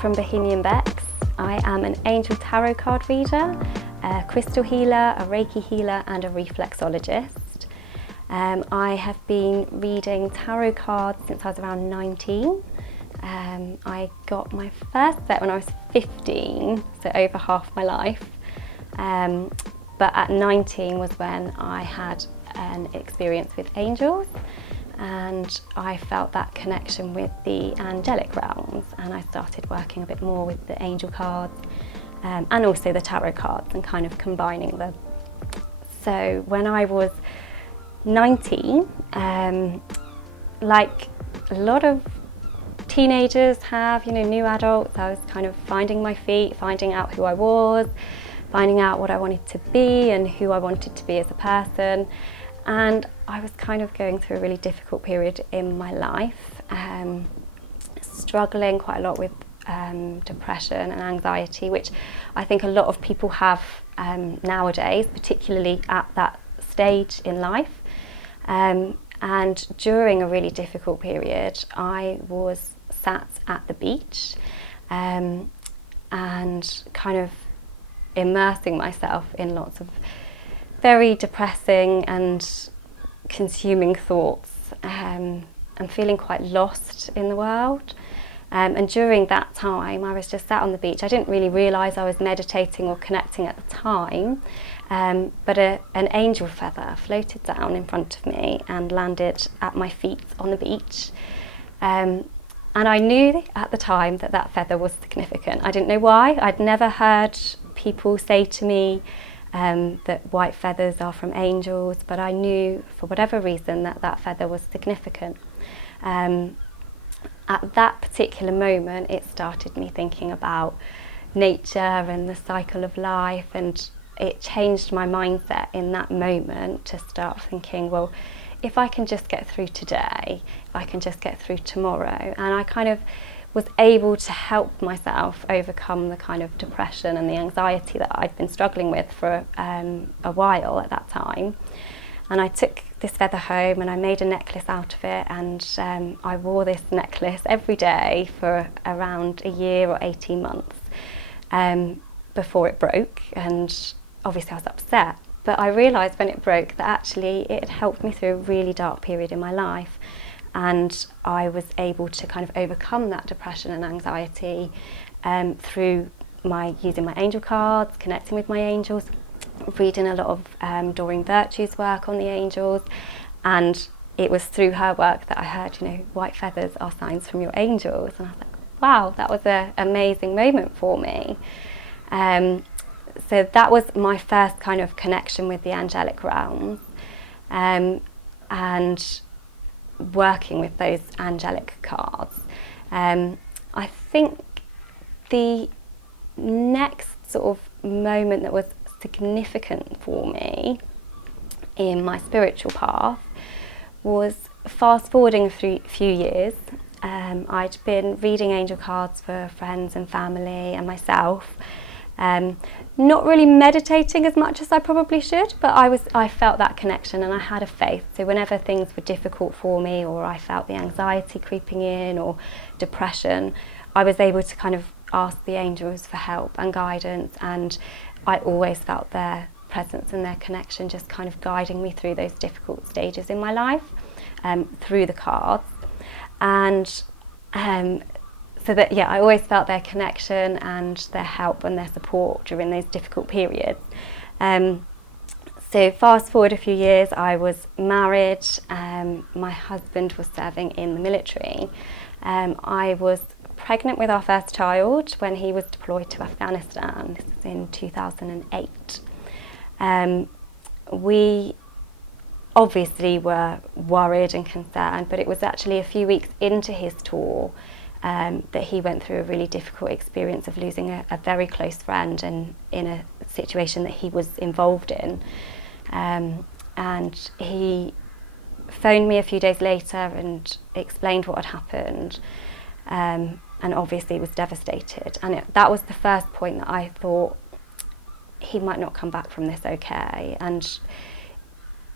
from BohemianBex. I am an angel tarot card reader, a crystal healer, a Reiki healer and a reflexologist. I have been reading tarot cards since I was around 19. I got my first set when I was 15, so over half my life. But at 19 was when I had an experience with angels, and I felt that connection with the angelic realms, and I started working a bit more with the angel cards and also the tarot cards and kind of combining them. So when I was 19, like a lot of teenagers have, new adults, I was kind of finding my feet, finding out who I was, finding out what I wanted to be and who I wanted to be as a person. And I was kind of going through a really difficult period in my life, struggling quite a lot with depression and anxiety, which I think a lot of people have nowadays, particularly at that stage in life. And during a really difficult period, I was sat at the beach and kind of immersing myself in lots of very depressing and consuming thoughts, and feeling quite lost in the world. And during that time, I was just sat on the beach. I didn't really realise I was meditating or connecting at the time, but an angel feather floated down in front of me and landed at my feet on the beach. And I knew at the time that that feather was significant. I didn't know why. I'd never heard people say to me that white feathers are from angels, but I knew for whatever reason that that feather was significant. At that particular moment, it started me thinking about nature and the cycle of life, and it changed my mindset in that moment to start thinking, well, if I can just get through today, if I can just get through tomorrow, and I kind of was able to help myself overcome the kind of depression and the anxiety that I'd been struggling with for a while at that time. And I took this feather home and I made a necklace out of it, and I wore this necklace every day for around a year or 18 months before it broke, and obviously I was upset. But I realised when it broke that actually it had helped me through a really dark period in my life, and I was able to kind of overcome that depression and anxiety through using my angel cards, connecting with my angels, reading a lot of Doreen Virtue's work on the angels. And it was through her work that I heard, white feathers are signs from your angels. And I was like, wow, that was an amazing moment for me. So that was my first kind of connection with the angelic realms, and working with those angelic cards. I think the next sort of moment that was significant for me in my spiritual path was fast forwarding a few years. I'd been reading angel cards for friends and family and myself, not really meditating as much as I probably should, but I felt that connection and I had a faith. So whenever things were difficult for me, or I felt the anxiety creeping in or depression, I was able to kind of ask the angels for help and guidance, and I always felt their presence and their connection just kind of guiding me through those difficult stages in my life, through the cards. And so that, I always felt their connection and their help and their support during those difficult periods. So fast forward a few years, I was married, my husband was serving in the military. I was pregnant with our first child when he was deployed to Afghanistan. This was in 2008. We obviously were worried and concerned, but it was actually a few weeks into his tour that he went through a really difficult experience of losing a very close friend, and in a situation that he was involved in. And he phoned me a few days later and explained what had happened, and obviously was devastated. And that was the first point that I thought, he might not come back from this okay, and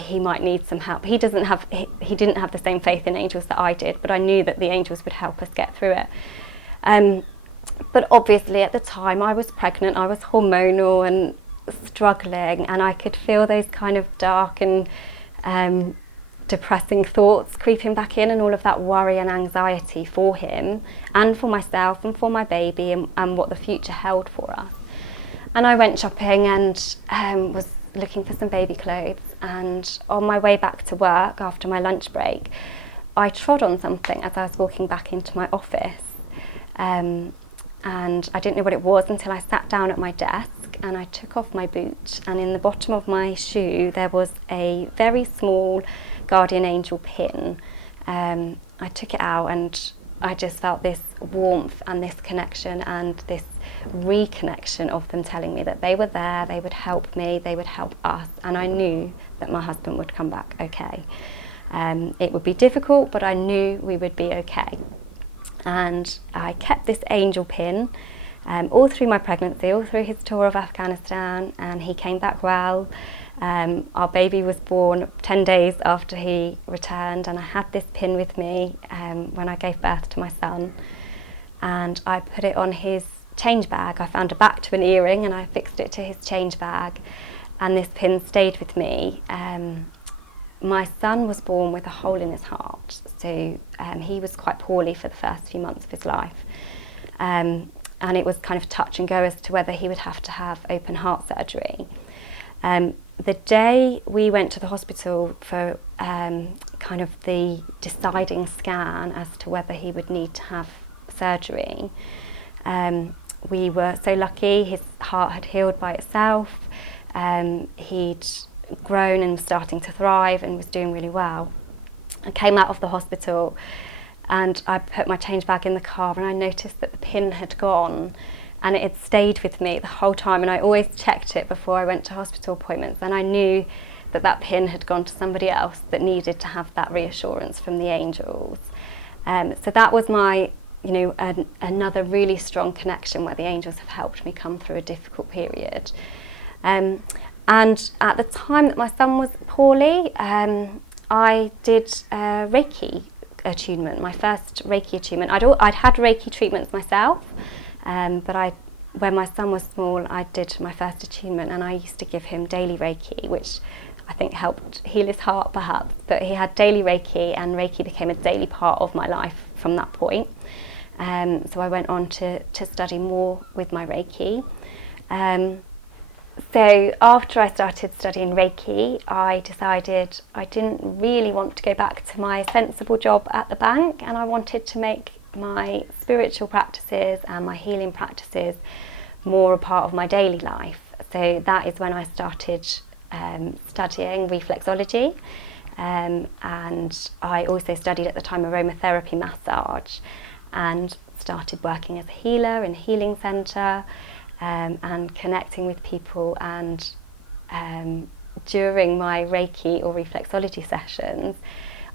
he might need some help. He didn't have the same faith in angels that I did, but I knew that the angels would help us get through it. But obviously at the time I was pregnant, I was hormonal and struggling, and I could feel those kind of dark and depressing thoughts creeping back in, and all of that worry and anxiety for him and for myself and for my baby, and what the future held for us. And I went shopping and was looking for some baby clothes, and on my way back to work after my lunch break, I trod on something as I was walking back into my office, and I didn't know what it was until I sat down at my desk and I took off my boot, and in the bottom of my shoe there was a very small guardian angel pin. I took it out and I just felt this warmth and this connection and this reconnection of them telling me that they were there, they would help me, they would help us, and I knew that my husband would come back okay. It would be difficult, but I knew we would be okay. And I kept this angel pin all through my pregnancy, all through his tour of Afghanistan, and he came back well. Our baby was born 10 days after he returned, and I had this pin with me when I gave birth to my son, and I put it on his change bag. I found a back to an earring and I fixed it to his change bag, and this pin stayed with me. My son was born with a hole in his heart, so he was quite poorly for the first few months of his life, and it was kind of touch and go as to whether he would have to have open heart surgery. The day we went to the hospital for kind of the deciding scan as to whether he would need to have surgery, we were so lucky. His heart had healed by itself. He'd grown and was starting to thrive and was doing really well. I came out of the hospital and I put my change bag in the car, and I noticed that the pin had gone, and it had stayed with me the whole time, and I always checked it before I went to hospital appointments, and I knew that that pin had gone to somebody else that needed to have that reassurance from the angels. So that was my, another really strong connection where the angels have helped me come through a difficult period. And at the time that my son was poorly, I did Reiki attunement, my first Reiki attunement. I'd had Reiki treatments myself, but when my son was small, I did my first attunement, and I used to give him daily Reiki, which I think helped heal his heart perhaps. But he had daily Reiki, and Reiki became a daily part of my life from that point. So I went on to study more with my Reiki. So after I started studying Reiki, I decided I didn't really want to go back to my sensible job at the bank, and I wanted to make my spiritual practices and my healing practices more a part of my daily life. So that is when I started studying reflexology, and I also studied at the time aromatherapy massage, and started working as a healer in a healing centre, and connecting with people. And during my Reiki or reflexology sessions,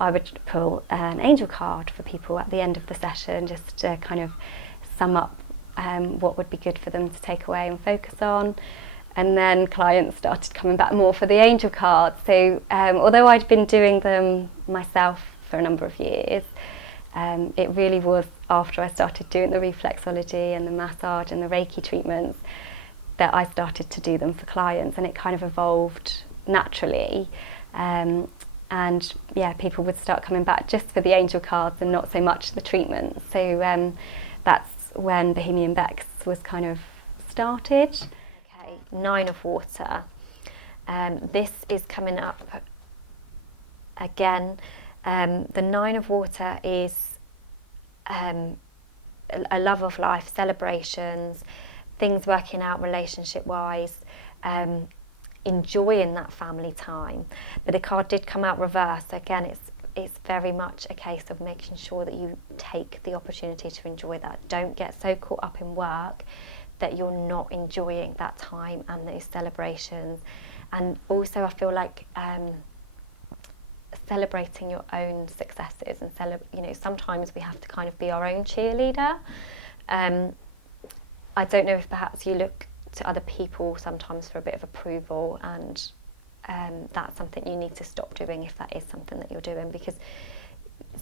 I would pull an angel card for people at the end of the session, just to kind of sum up what would be good for them to take away and focus on. And then clients started coming back more for the angel cards. So although I'd been doing them myself for a number of years, it really was after I started doing the reflexology and the massage and the Reiki treatments that I started to do them for clients, and it kind of evolved naturally. And yeah, people would start coming back just for the angel cards and not so much the treatment. So that's when BohemianBex was kind of started. Okay, 9 of water. This is coming up again. The 9 of water is a love of life, celebrations, things working out relationship-wise, enjoying that family time. But the card did come out reversed. Again, it's very much a case of making sure that you take the opportunity to enjoy that. Don't get so caught up in work that you're not enjoying that time and those celebrations. And also I feel like celebrating your own successes, and sometimes we have to kind of be our own cheerleader. I don't know if perhaps you look to other people sometimes for a bit of approval, and that's something you need to stop doing if that is something that you're doing, because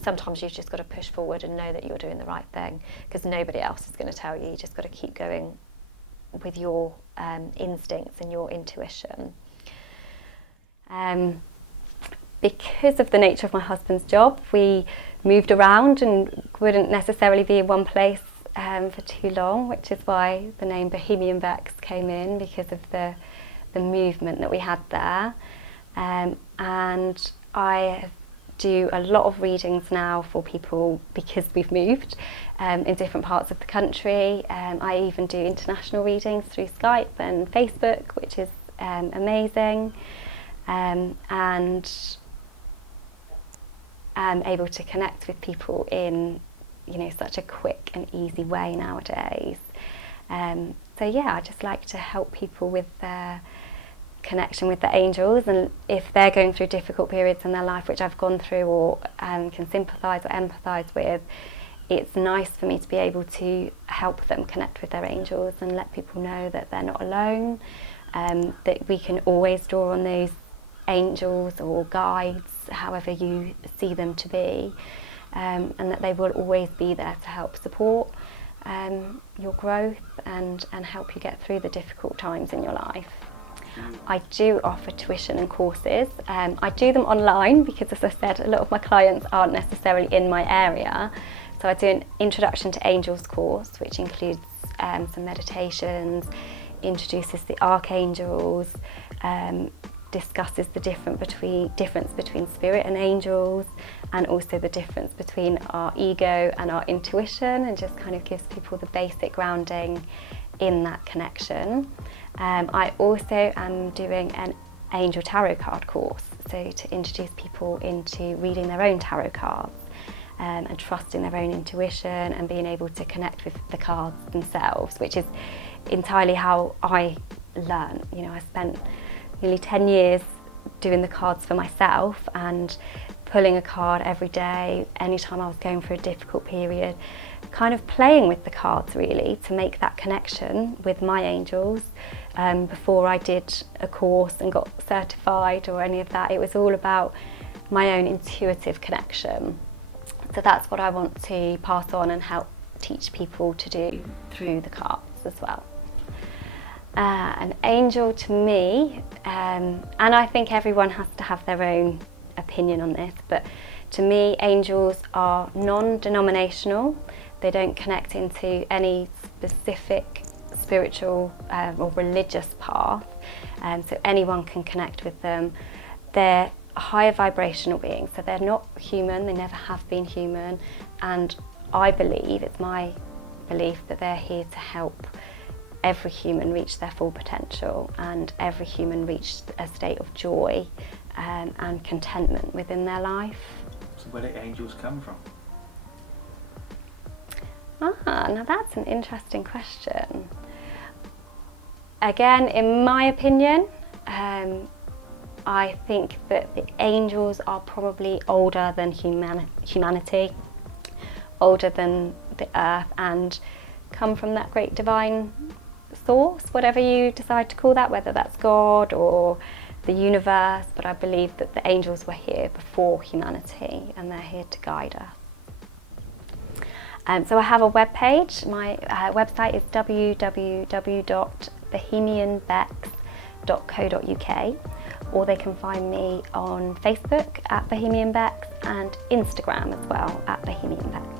sometimes you've just got to push forward and know that you're doing the right thing, because nobody else is going to tell you. You just got to keep going with your instincts and your intuition. Because of the nature of my husband's job, we moved around and wouldn't necessarily be in one place for too long, which is why the name BohemianBex came in, because of the movement that we had there. And I do a lot of readings now for people because we've moved in different parts of the country. I even do international readings through Skype and Facebook, which is amazing. And I'm able to connect with people in, you know, such a quick and easy way nowadays. So yeah, I just like to help people with their connection with the angels, and if they're going through difficult periods in their life, which I've gone through, or can sympathise or empathise with, it's nice for me to be able to help them connect with their angels and let people know that they're not alone, that we can always draw on those angels or guides, however you see them to be, and that they will always be there to help support your growth and help you get through the difficult times in your life. I do offer tuition and courses. I do them online because, as I said, a lot of my clients aren't necessarily in my area. So I do an Introduction to Angels course, which includes some meditations, introduces the archangels, discusses the difference between spirit and angels, and also the difference between our ego and our intuition, and just kind of gives people the basic grounding in that connection. I also am doing an angel tarot card course, so to introduce people into reading their own tarot cards and trusting their own intuition and being able to connect with the cards themselves, which is entirely how I learn. You know, I spent nearly 10 years doing the cards for myself and pulling a card every day, anytime I was going through a difficult period, kind of playing with the cards really to make that connection with my angels. Before I did a course and got certified or any of that, it was all about my own intuitive connection. So that's what I want to pass on and help teach people to do through the cards as well. An angel to me, and I think everyone has to have their own opinion on this, but to me angels are non-denominational. They don't connect into any specific spiritual or religious path, so anyone can connect with them. They're higher vibrational beings, so they're not human, they never have been human, and I believe, it's my belief, that they're here to help every human reach their full potential and every human reach a state of joy and contentment within their life. So where do angels come from? Now that's an interesting question. Again, in my opinion, I think that the angels are probably older than humanity, older than the earth, and come from that great divine source, whatever you decide to call that, whether that's God or the universe, but I believe that the angels were here before humanity and they're here to guide us. So I have a webpage. My website is www.BohemianBex.co.uk, or they can find me on Facebook at BohemianBex and Instagram as well at BohemianBex.